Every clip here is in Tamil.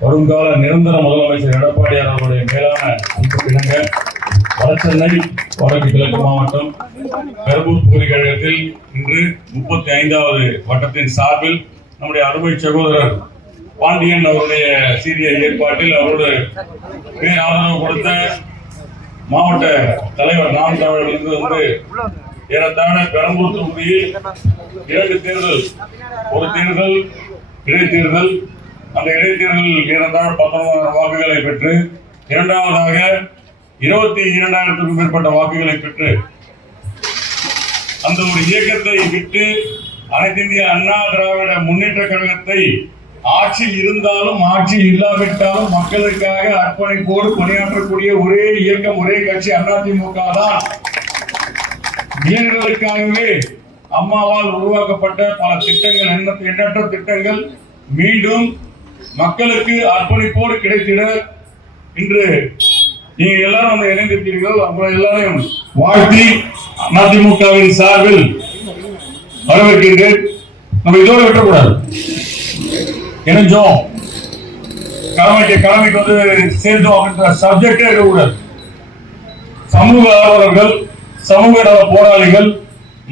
வருங்கால நிரந்தர முதலமைச்சர் எடப்பாடியார் அவருடைய மேலான அன்பு இணங்க வடசென்னை வடக்கு கிழக்கு மாவட்டம் பெரம்பூர் தொகுதி கழகத்தில் இன்று முப்பத்தி ஐந்தாவது வட்டத்தின் சார்பில் நம்முடைய அருமை சகோதரர் பாண்டியன் அவருடைய சீரிய ஏற்பாட்டில் அவரோடு பேர் ஆதரவு கொடுத்த மாவட்ட தலைவர் நாம் தமிழர்களுக்கு வந்து ஏறத்தாழ பெரம்பூர் தொகுதியில் இரண்டு தேர்தல் ஒரு தேர்தல் இடைத்தேர்தல் அந்த இடைத்தேர்தலில் ஏறத்தாழ பத்தொன்பதாயிரம் வாக்குகளை பெற்று இரண்டாவதாக இருபத்தி இரண்டாயிரத்துக்கும் மேற்பட்ட வாக்குகளை பெற்று அந்த ஒரு இயக்கத்தை விட்டு அனைத்து இந்திய அண்ணா திராவிட முன்னேற்ற கழகத்தை ஆட்சி இருந்தாலும் ஆட்சி இல்லாவிட்டாலும் மக்களுக்காக அர்ப்பணிப்போடு பணியாற்றக்கூடிய ஒரே இயக்கம் ஒரே கட்சி அதிமுக தான். இளைஞர்களுக்காகவே அம்மாவால் உருவாக்கப்பட்ட பல திட்டங்கள் எண்ணற்ற திட்டங்கள் மீண்டும் மக்களுக்கு அர்ப்பணிப்போடு கிடைத்திட இன்று நீங்க எல்லாரும் வந்து இணைந்திருக்கிறீர்கள். உங்களை எல்லாரையும் வாழ்த்தி அதிமுகவின் சார்பில் வரவேற்கிறீர்கள் நம்ம இதோடு விட்டக்கூடாது இணைஞ்சோம். கடமைக்கு கடமைக்கு வந்து சேர்ந்தோம் அப்படின்ற சப்ஜெக்டே இருக்கக்கூடாது. சமூக ஆர்வலர்கள் சமூக நல போராளிகள்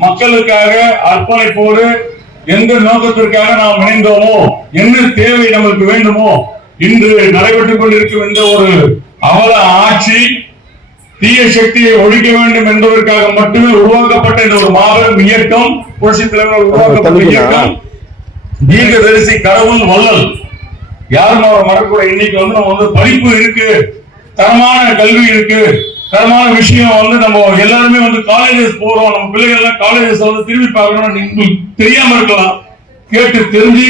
மக்களுக்காக அர்ப்பணிப்போடு எந்த நோக்கத்திற்காக நாம் இணைந்தோமோ? என்ன தேவை நமக்கு வேண்டுமோ? இன்று நடைபெற்றுக் கொண்டிருக்கும் இந்த ஒரு அவல ஆட்சி தீய சக்தியை ஒழிக்க வேண்டும் என்பதற்காக மட்டுமே உருவாக்கப்பட்ட இந்த ஒரு மாபெரும் இயக்கம் புரட்சி தலைவர் உருவாக்கப்பட்ட இயக்கம். தீர்க்கதரிசி கடவுள் வள்ளல். யாரும் அவரை மறக்கக்கூட. இன்னைக்கு வந்து நம்ம வந்து படிப்பு இருக்கு தரமான கல்வி இருக்கு. தரமான விஷயம் வந்து நம்ம எல்லாருமே வந்து காலேஜஸ் போறோம். நம்ம பிள்ளைகள் எல்லாம் காலேஜஸ் வந்து திரும்பி பார்க்கணும்னு உங்களுக்கு தெரியாம இருக்கலாம். கேட்டு தெரிஞ்சு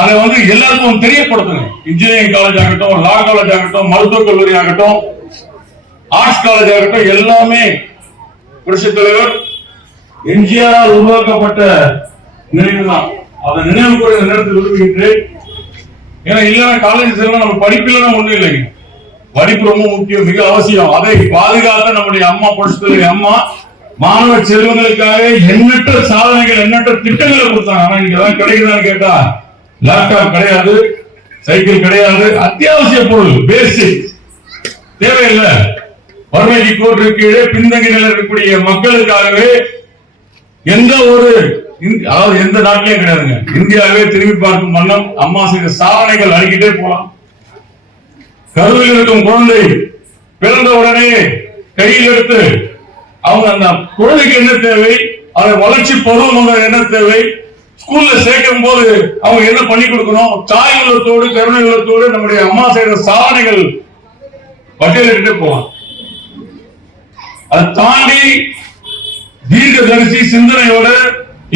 அதை வந்து எல்லாருக்கும் தெரியப்படுத்துங்க. இன்ஜினியரிங் காலேஜ் ஆகட்டும் லா காலேஜ் ஆகட்டும் மருத்துவக் கல்லூரி ஆகட்டும் ஆர்ட்ஸ் காலேஜ் ஆகட்டும் எல்லாமே புரட்சி தலைவர் எம்ஜிஆரால் உருவாக்கப்பட்ட நினைவு தான் அதை நினைவு கூட இந்த நேரத்தில் விரும்புகின்றேன். ஏன்னா இல்லைன்னா காலேஜ் எல்லாம் நம்ம படிப்பில்லாம் ஒண்ணும் இல்லைங்க. படிப்பு ரொம்ப முக்கியம் மிக அவசியம். அதை பாதுகாத்த நம்முடைய அம்மா பொருட்களுடைய அம்மா மாணவ செல்வங்களுக்காக எண்ணற்ற சாதனைகள் எண்ணற்ற திட்டங்களை கொடுத்தாங்க. ஆனா இன்னைக்கு எல்லாம் கிடைக்குதான்னு கேட்டா லேப்டாப் கிடையாது சைக்கிள் கிடையாது. அத்தியாவசிய பொருள் பேசிக் தேவையில்லை. வறுமைக்கு கோட்டு கீழே பின்தங்கி நிலை இருக்கக்கூடிய மக்களுக்காகவே எந்த ஒரு அதாவது எந்த நாட்டிலையும் கிடையாதுங்க. இந்தியாவே திரும்பி பார்க்கும் வண்ணம் அம்மா செய்த சாதனைகள் அடிக்கிட்டே போலாம் கருவில் இருக்கும் குழந்தை பிறந்த உடனே கையில் எடுத்து அவங்க அந்த குழந்தைக்கு என்ன தேவை? அதை வளர்ச்சி பருவம் என்ன தேவை? ஸ்கூல்ல சேர்க்கும் போது அவங்க என்ன பண்ணி கொடுக்கணும்? தாய் உள்ளத்தோடு கருணை உள்ளத்தோடு நம்முடைய அம்மா செய்த சாதனைகள் பட்டியலிட்டு போலாம். அதை தாண்டி தீர்க்கதரிசி சிந்தனையோட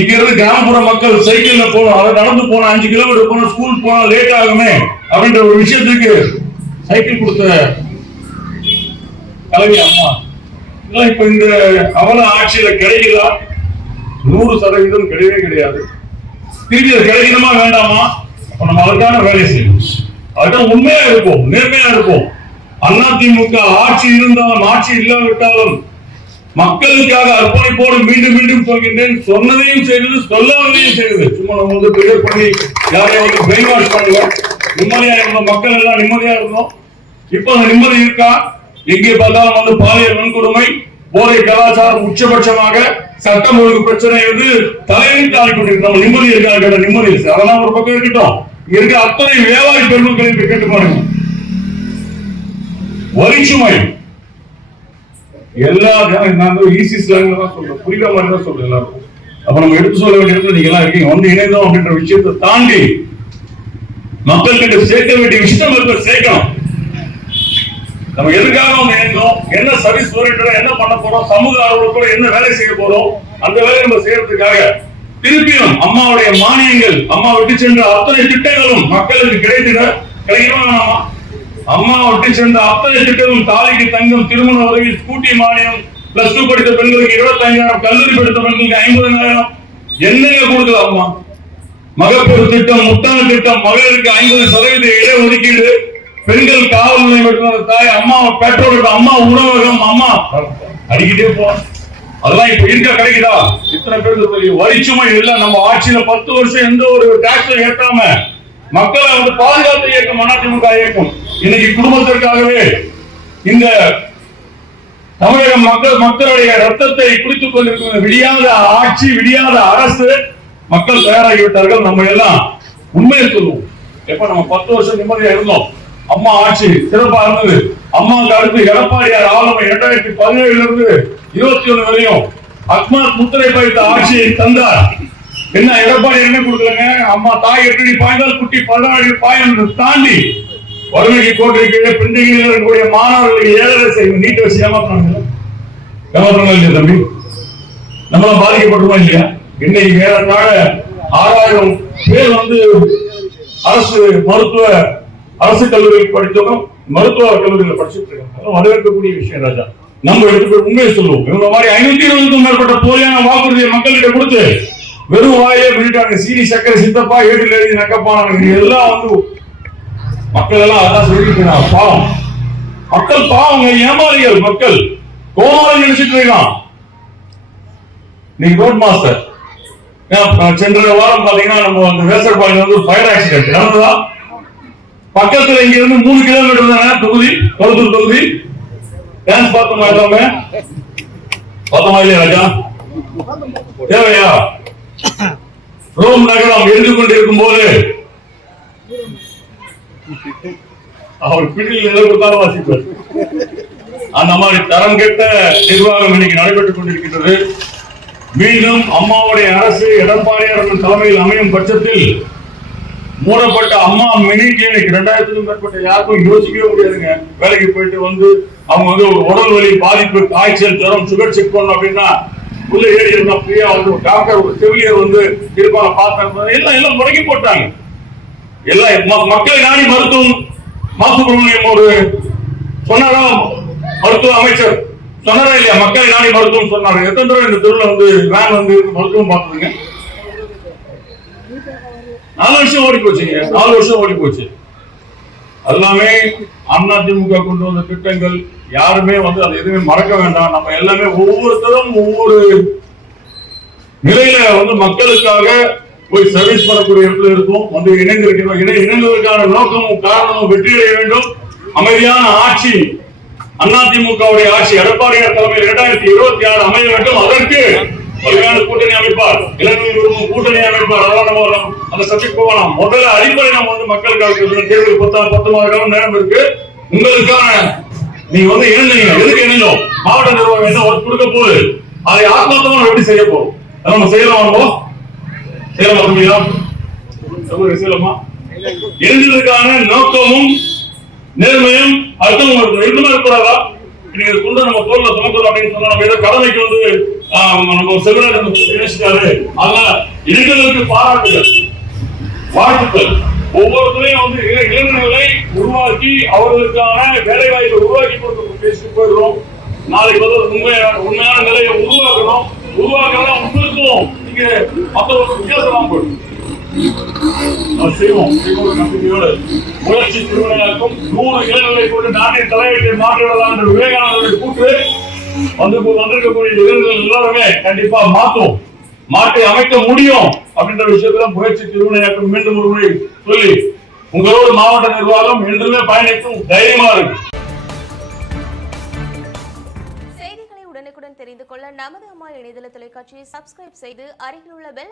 இங்க இருந்து கிராமப்புற மக்கள் சைக்கிள்ல போகணும். அதை நடந்து போன அஞ்சு கிலோமீட்டர் போனா ஸ்கூல் போனா லேட் ஆகுமே அப்படின்ற ஒரு விஷயத்துக்கு சைக்கிள் கொடுத்த தலைவி அம்மா. இதெல்லாம் இப்ப இந்த அவல ஆட்சியில கிடைக்குதா நூறு சதவீதம் கிடையவே கிடையாது. திருப்பி அது கிடைக்கணுமா வேண்டாமா? அப்ப நம்ம அதுக்கான வேலையை செய்யணும். அதுதான் உண்மையா இருப்போம் நேர்மையா இருப்போம். அதிமுக ஆட்சி இருந்தாலும் ஆட்சி இல்லாவிட்டாலும் மக்களுக்காக அர்ப்பணிப்போடு மீண்டும் மீண்டும் சொல்கின்றேன். சொன்னதையும் செய்தது சொல்லாததையும் செய்தது. சும்மா நம்ம வந்து பிகர் பண்ணி யாரையும் வந்து பிரெயின் வாஷ் பண்ணுவோம் நிம்மதியா இருந்தோம். மக்கள் எல்லாம் நிம்மதியா இருந்தோம். இப்போ அந்த நிம்மதி இருக்கா? எங்கே பார்த்தாலும் வந்து பாலியல் வன்கொடுமை போதை கலாச்சாரம் உச்சபட்சமாக சட்டம் ஒழுங்கு பிரச்சனை வந்து தலையில் தாழி நம்ம நிம்மதி இருக்கா கேட்ட நிம்மதி அதெல்லாம் ஒரு பக்கம் இருக்கட்டும். இங்க இருக்க அத்தனை வியாபாரி பெருமக்களை இப்ப கேட்டு பாருங்க. வரிச்சுமை. எல்லா நான் ஈஸி ஸ்லாங்ல தான் சொல்றேன். புரியுற மாதிரி தான் சொல்றேன் எல்லாருக்கும். அப்ப நம்ம எடுத்து சொல்ல வேண்டிய இடத்துல நீங்க எல்லாம் இருக்கீங்க. வந்து இணைந்தோம் அப்படின்ற விஷயத்தை தாண்டி மக்கள்கிட்ட சேர்க்க வேண்டிய விஷயம் இருக்க சேர்க்கணும். நம்ம எதுக்காக வந்து இணைந்தோம் என்ன சர்வீஸ் ஓரியன்டா என்ன பண்ண போறோம்? சமூக ஆர்வலத்தோட என்ன வேலை செய்ய போறோம்? அந்த வேலையை நம்ம செய்யறதுக்காக திருப்பியும் அம்மாவுடைய மானியங்கள் அம்மா விட்டு சென்ற அத்தனை திட்டங்களும் மக்களுக்கு கிடைத்திட கிடைக்கணுமா அம்மா விட்டு சென்ற அத்தனை திட்டங்களும் தாலிக்கு தங்கம் திருமண உதவி ஸ்கூட்டி மானியம் பிளஸ் டூ படித்த பெண்களுக்கு இருபத்தைந்தாயிரம் கல்லூரி படித்த பெண்களுக்கு ஐம்பதாயிரம். என்னங்க கொடுக்குது அம்மா மகப்பேறு திட்டம் முத்தான திட்டம் மகளிருக்கு ஐம்பது சதவீத இடஒதுக்கீடு பெண்கள் காவல் நிலையம் தாய் அம்மா பெட்ரோல் அம்மா உணவகம் அம்மா. அடிக்கிட்டே போ அதெல்லாம் இப்ப இருக்க கிடைக்குதா? இத்தனை பேருக்கு வரிச்சுமை இல்ல. நம்ம ஆட்சியில பத்து வருஷம் எந்த ஒரு டாக்ஸ் ஏற்றாம மக்களை வந்து பாதுகாத்த இயக்கம் அதிமுக இயக்கம். இன்னைக்கு குடும்பத்திற்காகவே இந்த தமிழக மக்கள் மக்களுடைய ரத்தத்தை குடித்துக் கொண்டிருக்கிற விடியாத ஆட்சி விடியாத அரசு மக்கள் தயாராகிவிட்டார்கள். நம்ம எல்லாம் உண்மையை சொல்லுவோம். எப்ப நம்ம பத்து வருஷம் நிம்மதியா இருந்தோம்? அம்மா ஆட்சி சிறப்பா இருந்தது. அம்மாவுக்கு அடுத்து எடப்பாடியார் ஆளுமை இரண்டாயிரத்தி பதினேழுல இருந்து இருபத்தி ஒண்ணு வரையும் அக்மாத் முத்திரை பதித்த ஆட்சியை தந்தார். என்ன எடப்பாடி என்ன கொடுக்கலங்க? அம்மா தாய் எட்டடி பாய்ந்தால் குட்டி பதினாறு பாயம் தாண்டி வறுமைக்கு கோட்டிற்கு பின்தங்கியில் இருக்கக்கூடிய மாணவர்களுக்கு ஏழரை செய்யும் நீட்டை வச்சு ஏமாத்துறாங்க. ஏமாத்துறாங்க இல்லையா தம்பி? நம்மளாம் பாதிக்கப்பட்டுமா இல்லையா? இன்னைக்கு ஏறத்தாழ ஆறாயிரம் பேர் வந்து அரசு மருத்துவ அரசு கல்லூரியில் படித்தவங்க மருத்துவ கல்லூரியில் படிச்சுட்டு இருக்காங்க வரவேற்கக்கூடிய விஷயம் ராஜா. நம்ம எடுத்து உண்மையை சொல்லுவோம். இவங்க மாதிரி ஐநூத்தி இருபதுக்கும் மேற்பட்ட போலியான வாக்குறுதியை மக்கள்கிட்ட கொடுத்து வெறும் வாயே விட்டுட்டாங்க. சீனி சக்கரை சித்தப்பா ஏட்டில் எழுதி நக்கப்பானாங்க. எல்லாம் வந்து மக்கள் எல்லாம் அதான் சொல்லிட்டு பாவம். மக்கள் பாவங்க ஏமாறிகள் மக்கள். கோமாளி நினைச்சிட்டு இருக்கான். நீங்க ரோட் மாஸ்டர் ஏன், சென்ற வாரம் பாத்தீங்கன்னா நம்ம அந்த வேசர்பாளையம் வந்து ஃபயர் ஆக்சிடென்ட் நடந்ததா? பக்கத்துல இங்க இருந்து மூணு கிலோமீட்டர் தானே தொகுதி? கொளத்தூர் தொகுதி? டான்ஸ் பார்த்தோமா எல்லாமே பார்த்தோமா இல்லையா ராஜா? தேவையா? ரோம் நகரம் எழுந்து கொண்டிருக்கும் போது அவர் பிடியில் எதை கொடுத்தாலும் வாசிப்பார். அந்த மாதிரி தரம் கெட்ட நிர்வாகம் இன்னைக்கு நடைபெற்றுக் கொண்டிருக்கின்றது. மீண்டும் அம்மாவுடைய அரசு எடப்பாடியார் தலைமையில் அமையும் பட்சத்தில் மூடப்பட்ட அம்மா மினி கிளினிக் ரெண்டாயிரத்துக்கும் மேற்பட்ட யாருக்கும் யோசிக்கவே முடியாதுங்க. வேலைக்கு போயிட்டு வந்து அவங்க வந்து ஒரு உடல் வலி பாதிப்பு காய்ச்சல் ஜுரம் சுகர் செக் பண்ணணும் அப்படின்னா உள்ள ஏறி இருந்தா ஃப்ரீயா வந்து ஒரு டாக்டர் ஒரு செவிலியர் வந்து இருப்பாங்க பார்த்தாங்க எல்லாம் எல்லாம் முடக்கி போட்டாங்க. எல்லாம் ம- மக்களை நாடி மருத்துவம் மா சுப்பிரமணியம் ஒரு சொன்னாரா? மருத்துவ அமைச்சர் சொன்னாரா இல்லையா? மக்களை நாடி மருத்துவம் சொன்னாரு. எத்தனை தடவை இந்த தெருவில் வந்து வேன் வந்து மருத்துவம் பார்த்ததுங்க? நாலு வருஷம் ஓடி போச்சுங்க நாலு வருஷம் ஓடி போச்சு எல்லாமே அதிமுக கொண்டு வந்த திட்டங்கள் யாருமே வந்து அதை எதுவுமே மறக்க வேண்டாம். நம்ம எல்லாமே ஒவ்வொருத்தரும் ஒவ்வொரு நிலையில வந்து மக்களுக்காக போய் சர்வீஸ் பண்ணக்கூடிய இடத்துல இருக்கும் வந்து இணைந்திருக்கிறோம். இணை இணைந்ததற்கான நோக்கமும் காரணமும் வெற்றியடைய வேண்டும். அமைதியான ஆட்சி அதிமுகவுடைய ஆட்சி எடப்பாடியார் தலைமையில் இரண்டாயிரத்தி இருபத்தி ஆறு அமைய வேண்டும். அதற்கு வலிமையான கூட்டணி அமைப்பார். இலங்கை விரும்பும் கூட்டணி அமைப்பார். அதெல்லாம் நம்ம அந்த சப்ஜெக்ட் போகலாம். முதல்ல அடிப்படை நம்ம வந்து மக்களுக்காக தேர்தல் பத்தாம் பத்து மாத காலம் நேரம் இருக்கு. உங்களுக்கான நீங்க வந்து இணைந்தீங்க எதுக்கு இணைஞ்சோம் மாவட்ட நிர்வாகம் என்ன ஒர்க் கொடுக்க போகுது? அதை ஆத்மத்தமா நம்ம எப்படி செய்ய போறோம் நம்ம செய்யலாம் நம்ம செய்யலாமா தம்பியா? செய்யலாமா? இணைந்ததற்கான நோக்கமும் நேர்மையும் அடுத்தவங்க ரெண்டுமே இருக்கக்கூடாதா? நீங்க கொண்டு நம்ம தோல்ல சுமக்கிறோம் அப்படின்னு சொன்னா நம்ம ஏதோ கடமைக்கு வந்து நம்ம செவிலியர் நினைச்சிட்டாரு அதனால இளைஞர்களுக்கு பாராட்டுகள் வாழ்த்துக்கள். ஒவ்வொருத்தரையும் வந்து இளைஞர்களை உருவாக்கி அவர்களுக்கான வேலை வாய்ப்பை உருவாக்கி கொடுத்து பேசிட்டு போயிடுறோம். நாளைக்கு வந்து உண்மையான உண்மையான நிலையை உருவாக்கணும். உருவாக்கணும் உங்களுக்கும் நீங்க மற்றவங்களுக்கு வித்தியாசமா போயிடும். செய்வோம். நம்பிக்கையோடு முயற்சி திருவிழாக்கும் நூறு இளைஞர்களை கொண்டு நாட்டின் தலையீட்டை மாற்றுவதா என்று விவேகானந்தருடைய கூற்று வந்து வந்திருக்கக்கூடிய நிகழ்வுகள் எல்லாருமே கண்டிப்பா மாத்தும் மாற்றி அமைக்க முடியும் அப்படின்ற விஷயத்துல முயற்சி திருவினையாக்கும் மீண்டும் ஒரு முறை சொல்லி உங்களோட மாவட்ட நிர்வாகம் என்றுமே பயணிக்கும் தைரியமா இருக்கு. செய்திகளை உடனுக்குடன் தெரிந்து கொள்ள நமது அம்மா இணையதள தொலைக்காட்சியை சப்ஸ்கிரைப் செய்து அருகில் உள்ள பெல்